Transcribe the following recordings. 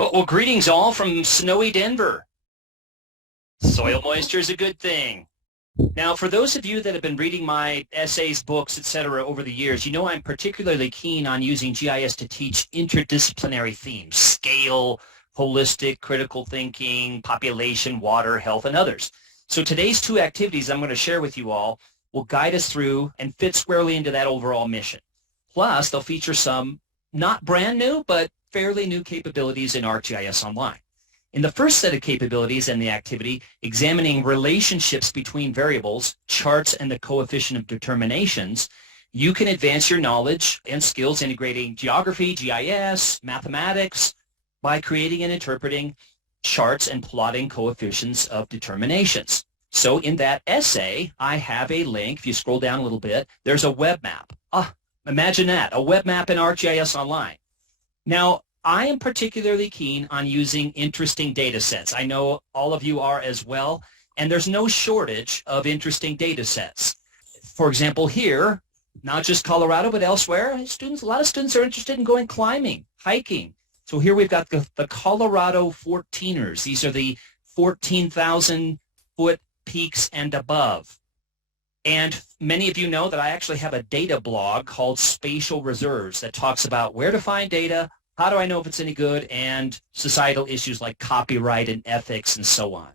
Well, greetings all from snowy Denver. Soil moisture is a good thing. Now, for those of you that have been reading my essays, books, etc. over the years, you know I'm particularly keen on using GIS to teach interdisciplinary themes: scale, holistic, critical thinking, population, water, health, and others. So today's two activities I'm going to share with you all will guide us through and fit squarely into that overall mission. Plus, they'll feature some not brand new, but fairly new capabilities in ArcGIS Online. In the first set of capabilities and the activity, examining relationships between variables, charts, and the coefficient of determinations, you can advance your knowledge and skills integrating geography, GIS, mathematics by creating and interpreting charts and plotting coefficients of determinations. So in that essay, I have a link. If you scroll down a little bit, there's a web map. Imagine that, a web map in ArcGIS Online. Now, I am particularly keen on using interesting data sets. I know all of you are as well, and there's no shortage of interesting data sets. For example, here, not just Colorado, but elsewhere, a lot of students are interested in going climbing, hiking. So here we've got the Colorado 14ers. These are the 14,000-foot peaks and above. And many of you know that I actually have a data blog called Spatial Reserves that talks about where to find data, how do I know if it's any good, and societal issues like copyright and ethics and so on.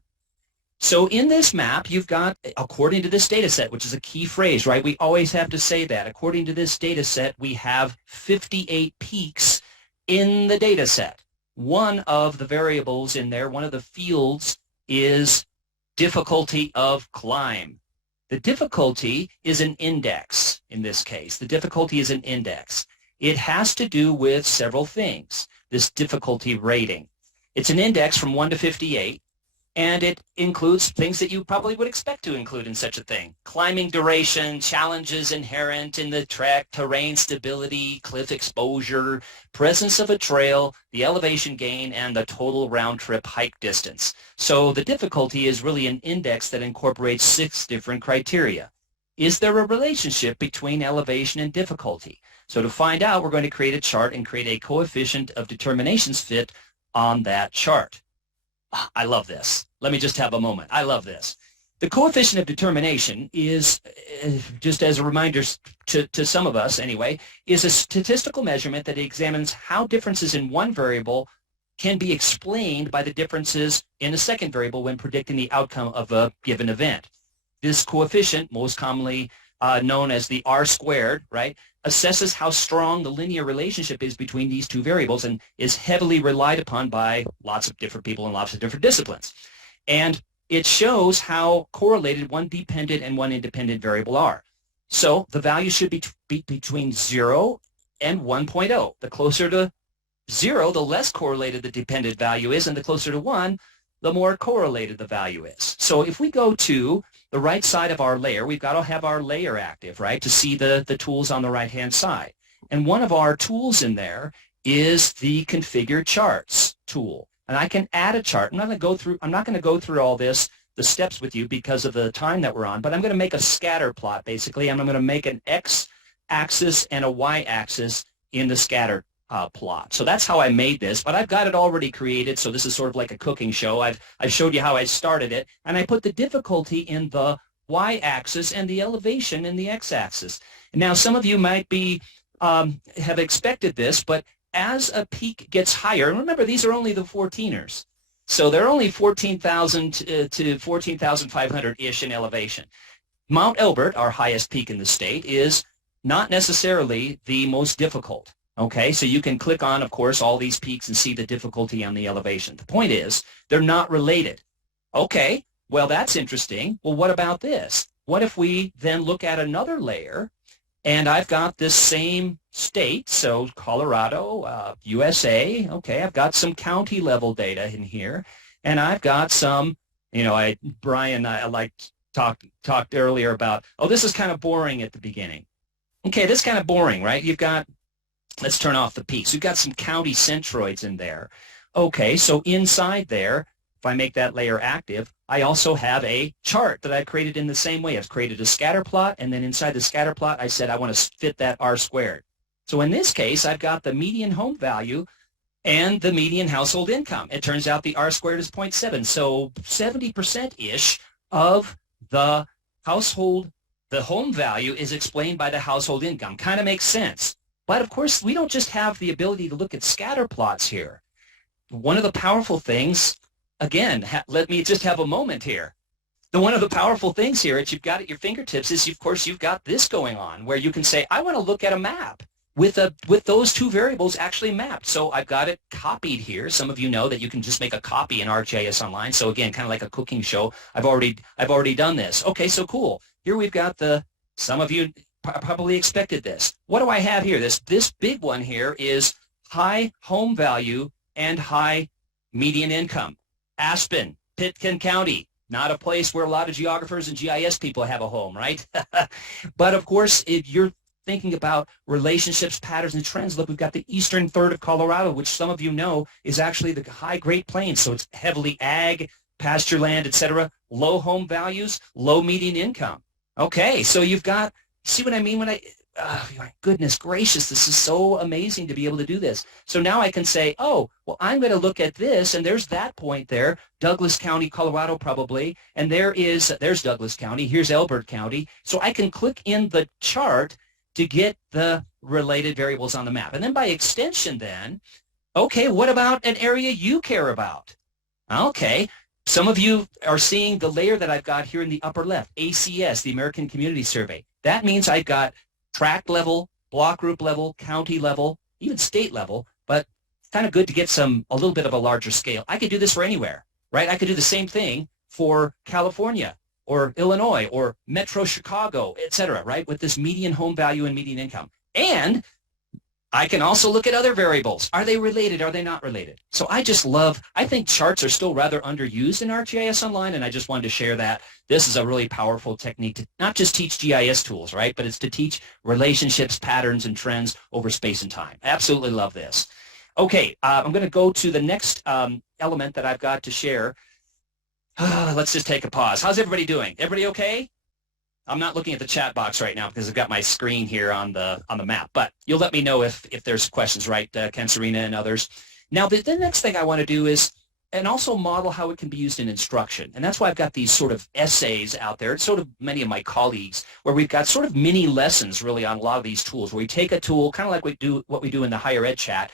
So in this map, you've got, according to this data set, which is a key phrase, right? We always have to say that. According to this data set, we have 58 peaks in the data set. One of the variables in there, one of the fields, is difficulty of climb. The difficulty is an index in this case. The difficulty is an index. It has to do with several things, this difficulty rating. It's an index from 1 to 58, and it includes things that you probably would expect to include in such a thing: climbing duration, challenges inherent in the trek, terrain stability, cliff exposure, presence of a trail, the elevation gain, and the total round-trip hike distance. So the difficulty is really an index that incorporates 6 different criteria. Is there a relationship between elevation and difficulty? So to find out, we're going to create a chart and create a coefficient of determinations fit on that chart. I love this. Let me just have a moment. I love this. The coefficient of determination is, just as a reminder to some of us anyway, is a statistical measurement that examines how differences in one variable can be explained by the differences in a second variable when predicting the outcome of a given event. This coefficient, most commonly known as the R-squared, right, assesses how strong the linear relationship is between these two variables and is heavily relied upon by lots of different people in lots of different disciplines. And it shows how correlated one dependent and one independent variable are. So the value should be between 0 and 1.0. The closer to 0, the less correlated the dependent value is, and the closer to 1, the more correlated the value is. So if we go to the right side of our layer, we've got to have our layer active, right, to see the tools on the right-hand side. And one of our tools in there is the Configure Charts tool. And I can add a chart. I'm not going to go through all this, the steps with you because of the time that we're on, but I'm going to make a scatter plot, basically, and I'm going to make an x-axis and a y-axis in the scatter plot. So that's how I made this, but I've got it already created, so this is sort of like a cooking show. I've showed you how I started it, and I put the difficulty in the y-axis and the elevation in the x-axis. Now, some of you might be have expected this, but as a peak gets higher, and remember, these are only the 14ers, so they're only 14,000 to 14,500-ish in elevation. Mount Elbert, our highest peak in the state, is not necessarily the most difficult. Okay, so you can click on, of course, all these peaks and see the difficulty on the elevation. The point is, they're not related. Okay, well, that's interesting. Well, what about this? What if we then look at another layer, and I've got this same state, so Colorado, USA. Okay, I've got some county level data in here, and I've got some, Brian, I talked earlier about, oh, this is kind of boring at the beginning. Okay, this is kind of boring, right? You've got, let's turn off the peaks. We've got some county centroids in there. Okay, so inside there, if I make that layer active, I also have a chart that I created in the same way. I've created a scatter plot, and then inside the scatter plot, I said I want to fit that R-squared. So in this case, I've got the median home value and the median household income. It turns out the R squared is 0.7. So 70%-ish of the household, the home value is explained by the household income. Kind of makes sense. But of course, we don't just have the ability to look at scatter plots here. One of the powerful things, again, let me just have a moment here. One of the powerful things here that you've got at your fingertips is, of course, you've got this going on where you can say, I want to look at a map with those two variables actually mapped. So I've got it copied here. Some of you know that you can just make a copy in ArcGIS Online. So again, kind of like a cooking show. I've already done this. Okay, so cool. Here we've got some of you probably expected this. What do I have here? This big one here is high home value and high median income. Aspen, Pitkin County, not a place where a lot of geographers and GIS people have a home, right? But of course, if you're thinking about relationships, patterns, and trends, look, we've got the eastern third of Colorado, which some of you know is actually the high Great Plains. So it's heavily ag, pasture land, etc. Low home values, low median income. Okay, so you've got, see what I mean when my goodness gracious, this is so amazing to be able to do this. So now I can say, oh, well, I'm going to look at this, and there's that point there, Douglas County, Colorado probably, and there's Douglas County, here's Elbert County. So I can click in the chart to get the related variables on the map. And then by extension then, okay, what about an area you care about? Okay, some of you are seeing the layer that I've got here in the upper left, ACS, the American Community Survey. That means I've got tract level, block group level, county level, even state level, but it's kind of good to get a little bit of a larger scale. I could do this for anywhere, right? I could do the same thing for California or Illinois or Metro Chicago, etc., right, with this median home value and median income. And I can also look at other variables. Are they related? Are they not related? So I think charts are still rather underused in ArcGIS Online, and I just wanted to share that. This is a really powerful technique to not just teach GIS tools, right, but it's to teach relationships, patterns, and trends over space and time. I absolutely love this. Okay, I'm going to go to the next element that I've got to share. Let's just take a pause. How's everybody doing? Everybody okay? I'm not looking at the chat box right now because I've got my screen here on the map, but you'll let me know if there's questions, right, Ken, Serena, and others. Now, the next thing I want to do is, and also model how it can be used in instruction. And that's why I've got these sort of essays out there. It's sort of many of my colleagues where we've got sort of mini lessons really on a lot of these tools where we take a tool, kind of like what we do in the higher ed chat,